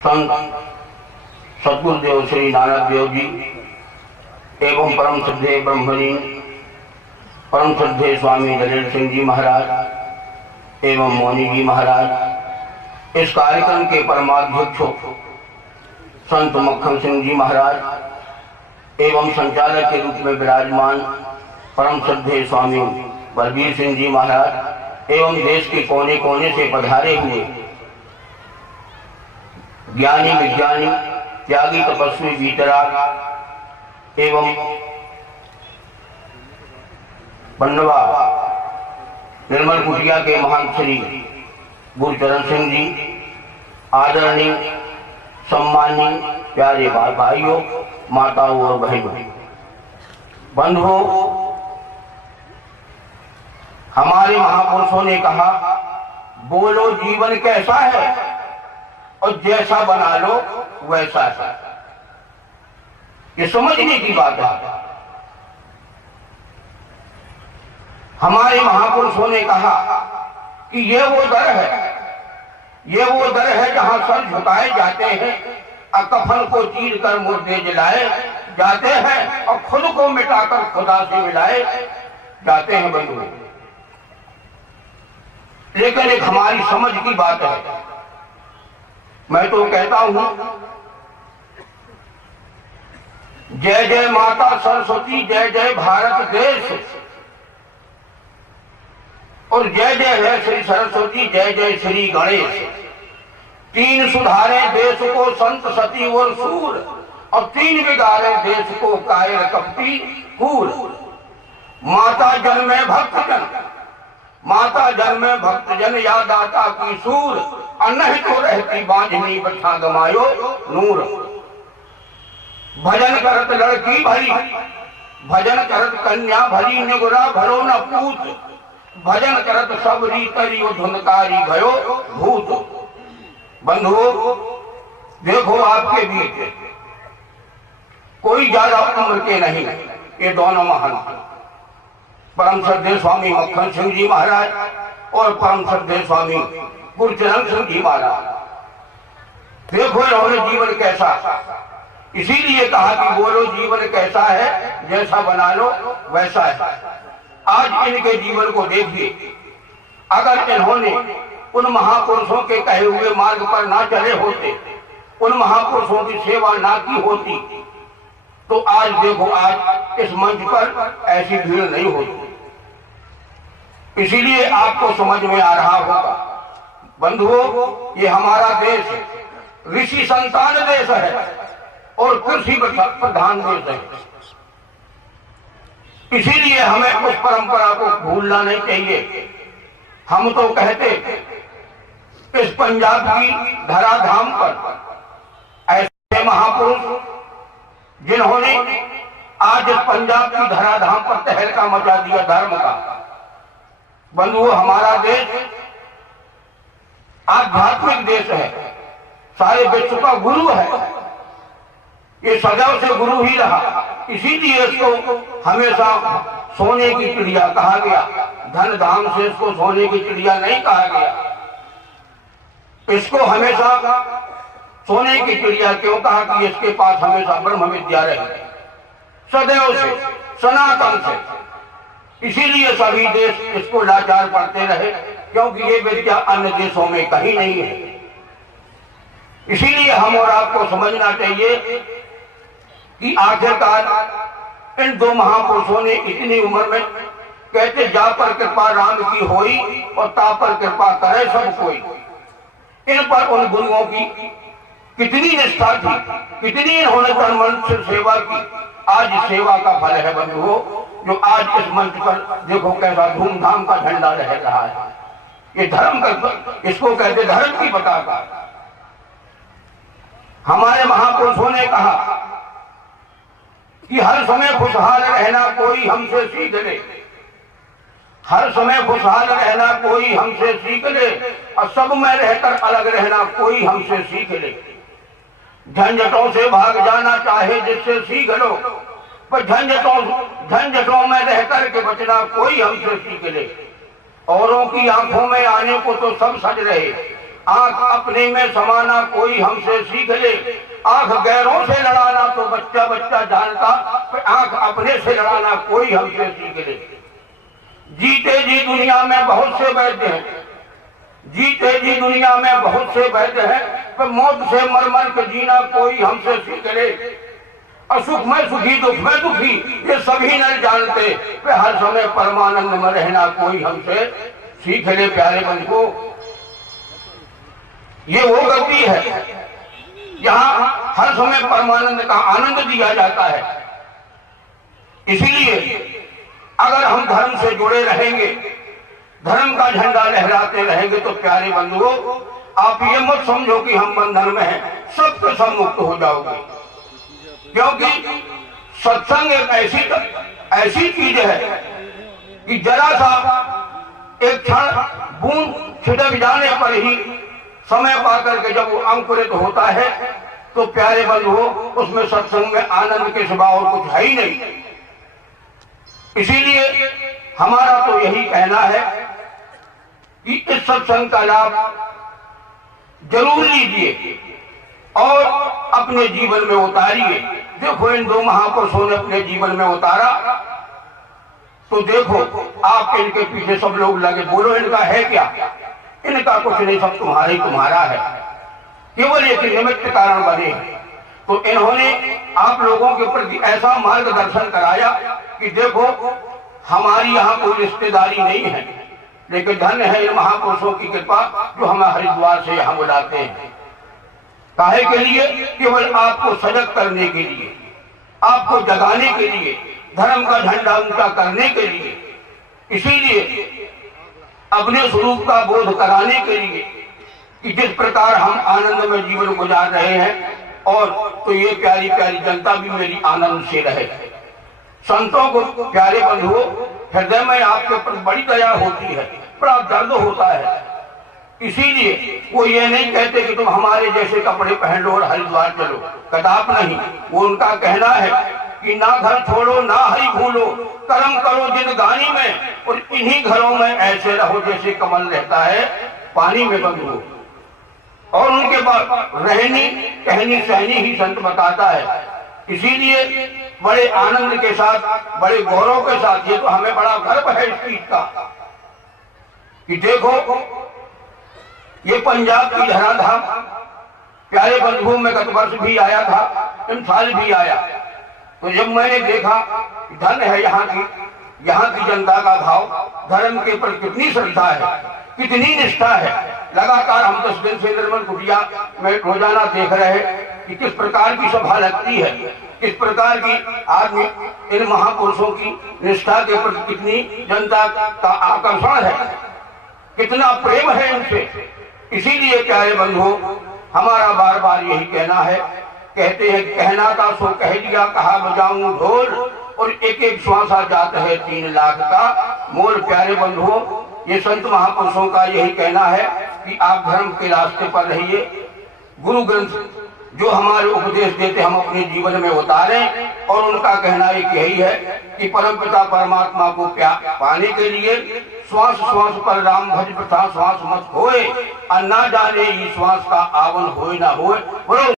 संत सद्गुरुदेव श्री नानक देव जी एवं परम श्रद्धेय ब्रह्मणी परम श्रद्धेय स्वामी दलेर सिंह जी महाराज एवं मौनी जी महाराज, इस कार्यक्रम के परमाध्यक्ष संत मक्खन सिंह जी महाराज एवं संचालक के रूप में विराजमान परम श्रद्धेय स्वामी बलबीर सिंह जी महाराज एवं देश के कोने कोने से पधारे हुए ज्ञानी विज्ञानी त्यागी तपस्वी वीतराग एवं बंडवा निर्मल कुटिया के महान श्री गुरुचरण सिंह जी, आदरणीय सम्मानीय प्यारे भाइयों, माताओं और बहनों, बंधुओं, हमारे महापुरुषों ने कहा बोलो जीवन कैसा है और जैसा बना लो वैसा है। ये समझने की बात है। हमारे महापुरुषों ने कहा कि ये वो दर है जहां सर झुकाए जाते हैं और कफन को चीर कर मुर्दे जलाए जाते हैं और खुद को मिटाकर खुदा से मिलाए जाते हैं बंधुओं। लेकिन एक हमारी समझ की बात है। मैं तो कहता हूं जय जय माता सरस्वती, जय जय भारत देश, और जय जय है श्री सरस्वती, जय जय श्री गणेश। तीन सुधारे देश को संत सती और सूर, और तीन बिगाड़े देश को कायर कपटी कूर। माता जन्मे भक्तजन, माता जन्मे भक्तजन, या दाता की सूर, और नहीं तो रहती बांझनी बठा गमायो नूर। भजन करत लड़की भरी, भजन करत कन्या भरी, निगुरा भरो न पूत, भजन करत सब रीतरी धुंधकारी भयो भूत। बंधुओं, देखो आपके बीच कोई ज्यादा उम्र के नहीं, ये दोनों महान परम श्रद्धेय स्वामी मक्खन सिंह जी महाराज और परम श्रद्धेय स्वामी गुरुचरण सिंह जी महाराज। देखो इन्होंने जीवन कैसा, इसीलिए कहा कि बोलो जीवन कैसा है, जैसा बना लो वैसा है। आज इनके जीवन को देखिए, अगर इन्होंने उन महापुरुषों के कहे हुए मार्ग पर ना चले होते, उन महापुरुषों की सेवा ना की होती, तो आज देखो आज इस मंच पर ऐसी भीड़ नहीं होती। इसीलिए आपको समझ में आ रहा होगा बंधुओं, ये हमारा देश ऋषि संतान देश है और कृषि प्रधान देश है। इसीलिए हमें उस परंपरा को भूलना नहीं चाहिए। हम तो कहते इस पंजाब की धराधाम पर ऐसे महापुरुष जिन्होंने आज इस पंजाब की धराधाम पर तहलका मचा दिया धर्म का। बंधुओं, हमारा देश आध्यात्मिक देश है, सारे विश्व का गुरु है। ये सदैव से गुरु ही रहा, इसीलिए इसको हमेशा सोने की चिड़िया कहा गया। धन धाम से इसको सोने की चिड़िया नहीं कहा गया। इसको हमेशा सोने की चिड़िया क्यों कहा कि इसके पास हमेशा ब्रह्म विद्या रहे, सदैव से, सनातन से। इसीलिए सभी देश इसको लाचार पढ़ते रहे, क्योंकि ये विद्या अन्य देशों में कहीं नहीं है। इसीलिए हम और आपको समझना चाहिए कि आखिरकार इन दो महापुरुषों ने इतनी उम्र में कहते जा पर कृपा राम की होई और ता पर कृपा करे सब कोई। इन पर उन गुरुओं की कितनी निष्ठा थी, कितनी इन्होंने तन मन से सेवा की। आज सेवा का फल है बंधुओं, जो आज इस मंच पर देखो कैसा धूमधाम का झंडा रह रहा है। ये धर्म का, इसको कहते धर्म की पताका। हमारे महापुरुषों ने कहा कि हर समय खुशहाल रहना कोई हमसे सीख ले, हर समय खुशहाल रहना कोई हमसे सीख ले, और सब में रहकर अलग रहना कोई हमसे सीख ले। झंझटों से भाग जाना चाहे जिससे सीख लो, पर झंझटों में रहकर के बचना कोई हमसे सीख ले। औरों की आंखों में आने को तो सब सज रहे, आंख अपने में समाना कोई हमसे सीख ले, आंख गैरों से लड़ाना तो बच्चा बच्चा जानता, आंख अपने से लड़ाना कोई हमसे सीख ले। जीते जी दुनिया में बहुत से वैद्य हैं, जीते जी दुनिया में बहुत से वैद्य हैं, पर मौत से मर मर के जीना कोई हमसे सीख ले। असुख में सुखी, दुख में दुखी, ये सभी न जानते, वे हर समय परमानंद में रहना कोई हमसे सीख ले। प्यारे बंधुओं, ये वो गति है जहां हर समय परमानंद का आनंद दिया जाता है। इसलिए अगर हम धर्म से जुड़े रहेंगे, धर्म का झंडा लहराते रहेंगे, तो प्यारे बंधुओं आप ये मत समझो कि हम बंधन में हैं, सबके सब मुक्त हो जाओगे। क्योंकि सत्संग एक ऐसी चीज है कि जरा सा एक क्षण बूंद छिटक जाने पर ही समय पाकर के जब वो अंकुरित होता है, तो प्यारे बंधुओं उसमें सत्संग में आनंद के सिवा और कुछ है ही नहीं। इसीलिए हमारा तो यही कहना है कि इस सत्संग का लाभ जरूर लीजिए और अपने जीवन में उतारिए। देखो इन दो महापुरुषों ने अपने जीवन में उतारा, तो देखो आप इनके पीछे सब लोग लगे, बोलो इनका है क्या? इनका कुछ नहीं, सब तुम्हारा ही तुम्हारा है, केवल एक निमित्त कारण बने। तो इन्होंने आप लोगों के प्रति ऐसा मार्गदर्शन कराया कि देखो हमारी यहाँ कोई रिश्तेदारी नहीं है, लेकिन धन्य है इन महापुरुषों की कृपा जो हमें हरिद्वार से यहाँ बुलाते हैं। काहे के लिए? केवल आपको सजग करने के लिए, आपको जगाने के लिए, धर्म का झंडा ऊंचा करने के लिए, इसीलिए अपने स्वरूप का बोध कराने के लिए कि जिस प्रकार हम आनंद में जीवन गुजार रहे हैं, और तो ये प्यारी प्यारी जनता भी मेरी आनंद से रहे। संतों को प्यारे बंधुओं हृदय में आपके ऊपर बड़ी दया होती है, बड़ा दर्द होता है। इसीलिए वो ये नहीं कहते कि तुम हमारे जैसे कपड़े पहन लो और हरिद्वार चलो, कदाप नहीं। वो उनका कहना है कि ना घर छोड़ो ना हरि भूलो, कर्म करो जिंदगानी में, और इन्हीं घरों में ऐसे रहो जैसे कमल रहता है पानी में। बंधुओं और उनके बाद रहनी कहनी सहनी ही संत बताता है। इसीलिए बड़े आनंद के साथ, बड़े गौरव के साथ, ये तो हमें बड़ा गर्व है इस चीज का कि देखो ये पंजाब की धराधाम। प्यारे बंधुओं में गत वर्ष भी आया था, इन साल भी आया, तो जब मैंने देखा धन है यहाँ की जनता का भाव, धर्म के ऊपर कितनी श्रद्धा है, कितनी निष्ठा है। लगातार हम 10 दिन से निर्मल कुटिया में रोजाना देख रहे हैं कि किस प्रकार की सभा लगती है, किस प्रकार की आदमी इन महापुरुषों की निष्ठा के प्रति कितनी जनता का आकर्षण है, कितना प्रेम है इनसे। इसीलिए प्यारे बंधुओं हमारा बार बार यही कहना है, कहते हैं कहना था सो कह दिया, कहा बजाऊं ढोल, और एक एक श्वासा जाता है 3 लाख का मोल। प्यारे बंधुओं ये संत महापुरुषों का यही कहना है कि आप धर्म के रास्ते पर रहिए, गुरु ग्रंथ जो हमारे उपदेश देते हम अपने जीवन में उतारें। और उनका कहना एक यही है कि परमपिता परमात्मा को पाने के लिए श्वास श्वास पर राम भज प्रथा श्वास मत होए, और ना जाने ये श्वास का आवन होए ना होए।